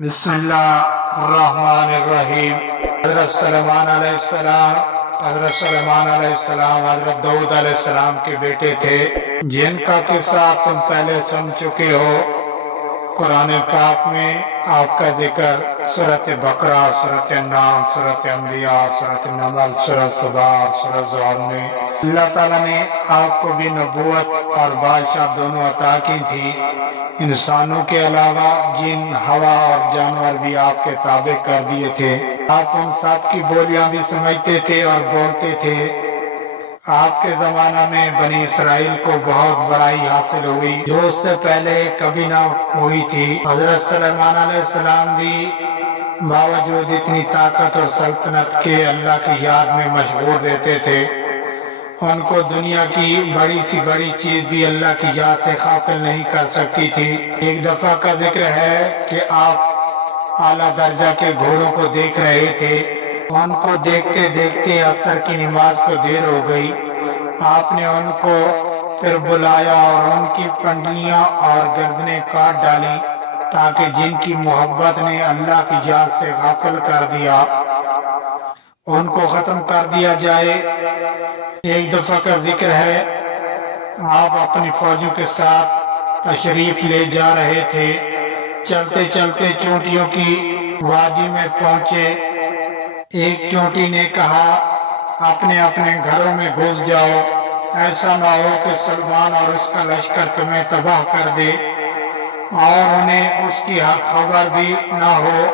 بسم اللہ الرحمن الرحیم۔ حضرت سلیمان علیہ السلام حضرت داؤد علیہ السلام کے بیٹے تھے، جن کا قصہ تم پہلے سن چکے ہو۔ قرآن پاک میں آپ کا ذکر سورۃ بقرہ، سورۃ انعام، سورۃ انبیاء، سورۃ نمل، سورۃ سبا، سورۃ زہر میں اللہ تعالیٰ نے آپ کو بھی نبوت اور بادشاہ دونوں عطا کی تھی۔ انسانوں کے علاوہ جن، ہوا اور جانور بھی آپ کے تابع کر دیے تھے۔ آپ ان سب کی بولیاں بھی سمجھتے تھے اور بولتے تھے۔ آپ کے زمانہ میں بنی اسرائیل کو بہت بڑائی حاصل ہوئی جو اس سے پہلے کبھی نہ ہوئی تھی۔ حضرت سلیمان علیہ السلام بھی باوجود اتنی طاقت اور سلطنت کے اللہ کی یاد میں مشغول رہتے تھے۔ ان کو دنیا کی بڑی سی بڑی چیز بھی اللہ کی یاد سے غافل نہیں کر سکتی تھی۔ ایک دفعہ کا ذکر ہے کہ آپ اعلیٰ درجہ کے گھوڑوں کو دیکھ رہے تھے۔ ان کو دیکھتے دیکھتے عصر کی نماز کو دیر ہو گئی۔ آپ نے ان کو پھر بلایا اور ان کی پنڈلیاں اور گردنیں کاٹ ڈالی تاکہ جن کی محبت نے اللہ کی یاد سے غافل کر دیا ان کو ختم کر دیا جائے۔ ایک دفعہ کا ذکر ہے آپ اپنی فوجوں کے ساتھ تشریف لے جا رہے تھے۔ چلتے چلتے چونٹیوں کی وادی میں پہنچے۔ ایک چونٹی نے کہا اپنے اپنے گھروں میں گھس جاؤ، ایسا نہ ہو کہ سلیمان اور اس کا لشکر تمہیں تباہ کر دے اور انہیں اس کی خبر بھی نہ ہو۔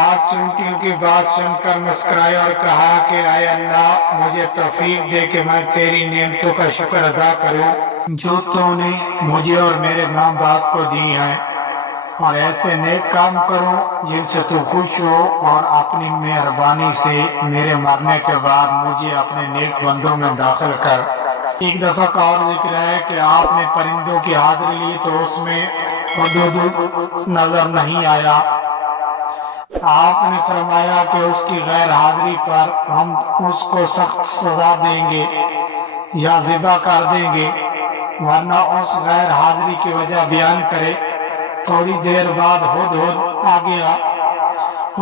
آپ چونٹیوں کی بات سن کر مسکرائے اور کہا کہ اے اللہ، مجھے توفیق دے کہ میں تیری نعمتوں کا شکر ادا کروں جو تو نے مجھے اور میرے ماں باپ کو دی ہیں، اور ایسے نیک کام کروں جن سے تو خوش ہو، اور اپنی مہربانی سے میرے مرنے کے بعد مجھے اپنے نیک بندوں میں داخل کر۔ ایک دفعہ کا اور ذکر ہے کہ آپ نے پرندوں کی حاضری لی تو اس میں حدود نظر نہیں آیا۔ آپ نے فرمایا کہ اس کی غیر حاضری پر ہم اس کو سخت سزا دیں گے یا ذبح کر دیں گے، ورنہ اس غیر حاضری کی وجہ بیان کرے۔ تھوڑی دیر بعد ہدہد آ گیا۔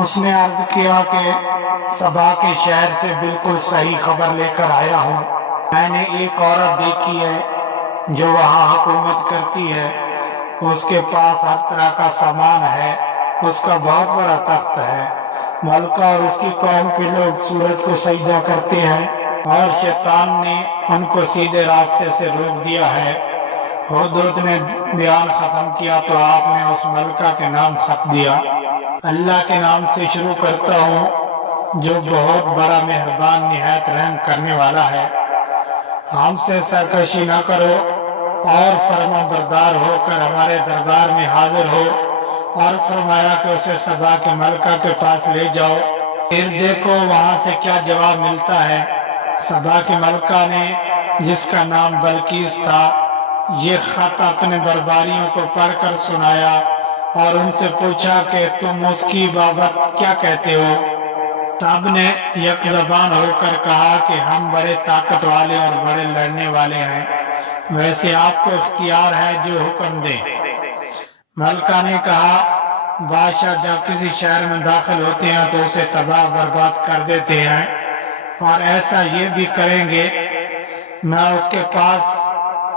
اس نے عرض کیا کہ سبا کے شہر سے بالکل صحیح خبر لے کر آیا ہوں۔ میں نے ایک عورت دیکھی ہے جو وہاں حکومت کرتی ہے۔ اس کے پاس ہر طرح کا سامان ہے، اس کا بہت بڑا تخت ہے۔ ملکہ اور اس کی قوم کے لوگ سورج کو سجدہ کرتے ہیں اور شیطان نے ان کو سیدھے راستے سے روک دیا ہے۔ ہدہد نے بیان ختم کیا تو آپ نے اس ملکہ کے نام خط دیا۔ اللہ کے نام سے شروع کرتا ہوں جو بہت بڑا مہربان نہایت رحم کرنے والا ہے۔ ہم سے سرکشی نہ کرو اور فرما بردار ہو کر ہمارے دربار میں حاضر ہو۔ اور فرمایا کہ اسے سبا کے ملکہ کے پاس لے جاؤ، پھر دیکھو وہاں سے کیا جواب ملتا ہے۔ سبا کی ملکہ نے، جس کا نام بلقیس تھا، یہ خط اپنے درباریوں کو پڑھ کر سنایا اور ان سے پوچھا کہ تم اس کی بابت کیا کہتے ہو؟ سب نے یک زبان ہو کر کہا کہ ہم بڑے طاقت والے اور بڑے لڑنے والے ہیں، ویسے آپ کو اختیار ہے جو حکم دیں۔ ملکہ نے کہا بادشاہ جب کسی شہر میں داخل ہوتے ہیں تو اسے تباہ برباد کر دیتے ہیں، اور ایسا یہ بھی کریں گے۔ میں اس کے پاس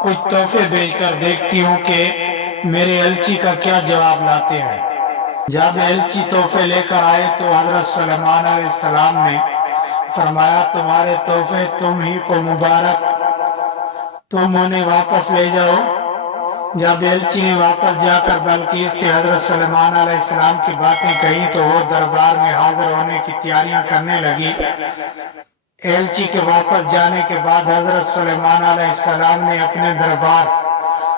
کچھ تحفے بھیج کر دیکھتی ہوں کہ میرے ایلچی کا کیا جواب لاتے ہیں۔ جب ایلچی تحفے لے کر آئے تو حضرت سلیمان علیہ السلام نے فرمایا تمہارے تحفے تم ہی کو مبارک، تم انہیں واپس لے جاؤ۔ جب ایلچی نے واپس جا کر بلقیس سے حضرت سلیمان علیہ السلام کی باتیں کہی تو وہ دربار میں حاضر ہونے کی تیاریاں کرنے لگی۔ ایلچی کے واپس جانے کے بعد حضرت سلیمان علیہ السلام نے اپنے دربار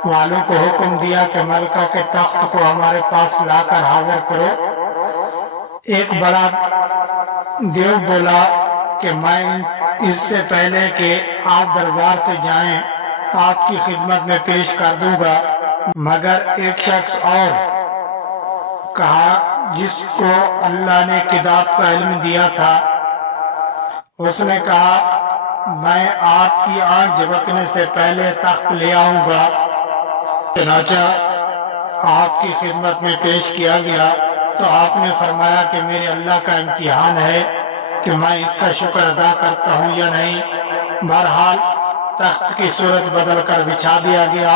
والوں کو حکم دیا کہ ملکہ کے تخت کو ہمارے پاس لا کر حاضر کرو۔ ایک بڑا دیو بولا کہ میں اس سے پہلے کہ آپ دربار سے جائیں آپ کی خدمت میں پیش کر دوں گا، مگر ایک شخص اور کہا جس کو اللہ نے کتاب کا علم دیا تھا۔ اس نے کہا میں آپ کی آنکھ جھپکنے سے پہلے تخت لے آؤں گا۔ چنانچہ آپ کی خدمت میں پیش کیا گیا تو آپ نے فرمایا کہ میرے اللہ کا امتحان ہے کہ میں اس کا شکر ادا کرتا ہوں یا نہیں۔ بہرحال تخت کی صورت بدل کر بچھا دیا گیا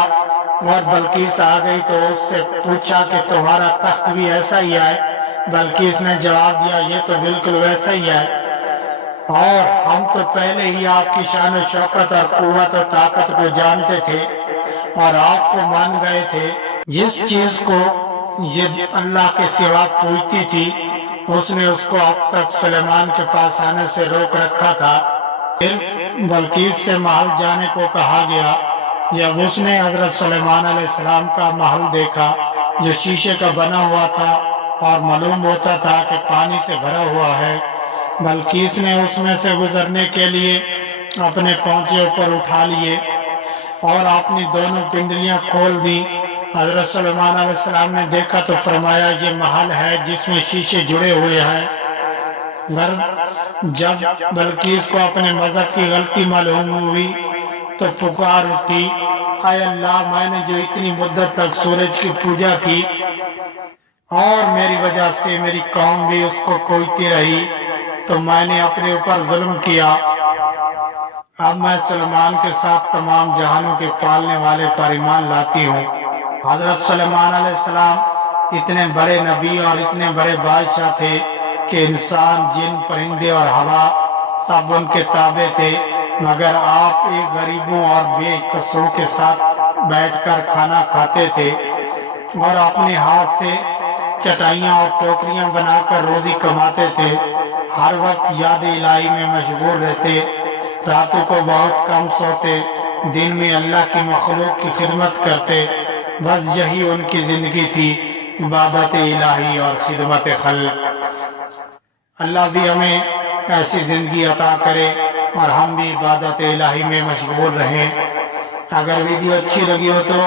اور بلقیس آ گئی تو اس سے پوچھا کہ تمہارا تخت بھی ایسا ہی ہے؟ بلقیس نے جواب دیا یہ تو بالکل ویسا ہی ہے، اور ہم تو پہلے ہی آپ کی شان و شوکت اور قوت اور طاقت کو جانتے تھے اور آپ کو مان گئے تھے۔ جس چیز کو یہ اللہ کے سوا پوچھتی تھی اس نے اس کو اب تک سلیمان کے پاس آنے سے روک رکھا تھا۔ پھر بلقیس سے محل جانے کو کہا گیا۔ جب اس نے حضرت سلیمان علیہ السلام کا محل دیکھا جو شیشے کا بنا ہوا تھا اور معلوم ہوتا تھا کہ پانی سے بھرا ہوا ہے، بلقیس نے اس میں سے گزرنے کے لیے اپنے پونچے اوپر اٹھا لیے اور اپنی دونوں پنڈلیاں کھول دی۔ حضرت سلیمان علیہ السلام نے دیکھا تو فرمایا یہ محل ہے جس میں شیشے جڑے ہوئے ہیں۔ جب بلقیس کو اپنے مذہب کی غلطی معلوم ہوئی تو پکار اٹھی، اے اللہ، میں نے جو اتنی مدت تک سورج کی پوجا کی اور میری وجہ سے میری قوم بھی اس کو کوئتی رہی تو میں نے اپنے اوپر ظلم کیا۔ اب میں سلیمان کے ساتھ تمام جہانوں کے پالنے والے پر ایمان لاتی ہوں۔ حضرت سلیمان علیہ السلام اتنے بڑے نبی اور اتنے بڑے بادشاہ تھے کہ انسان، جن، پرندے اور ہوا سب ان کے تابع تھے، مگر آپ ایک غریبوں اور بے کسوں کے ساتھ بیٹھ کر کھانا کھاتے تھے اور اپنے ہاتھ سے چٹائیاں اور ٹوکریاں بنا کر روزی کماتے تھے۔ ہر وقت یاد الہی میں مشغول رہتے، راتوں کو بہت کم سوتے، دن میں اللہ کی مخلوق کی خدمت کرتے۔ بس یہی ان کی زندگی تھی، عبادت الہی اور خدمت خلق۔ اللہ بھی ہمیں ایسی زندگی عطا کرے اور ہم بھی عبادت الہی میں مشغول رہیں۔ اگر ویڈیو اچھی لگی ہو تو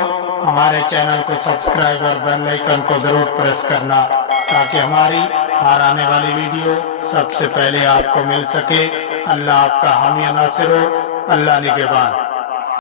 ہمارے چینل کو سبسکرائب اور بیل آئیکن کو ضرور پریس کرنا تاکہ ہماری ہر آنے والی ویڈیو سب سے پہلے آپ کو مل سکے۔ اللہ آپ کا حامی و ناصر ہو۔ اللہ نگہبان۔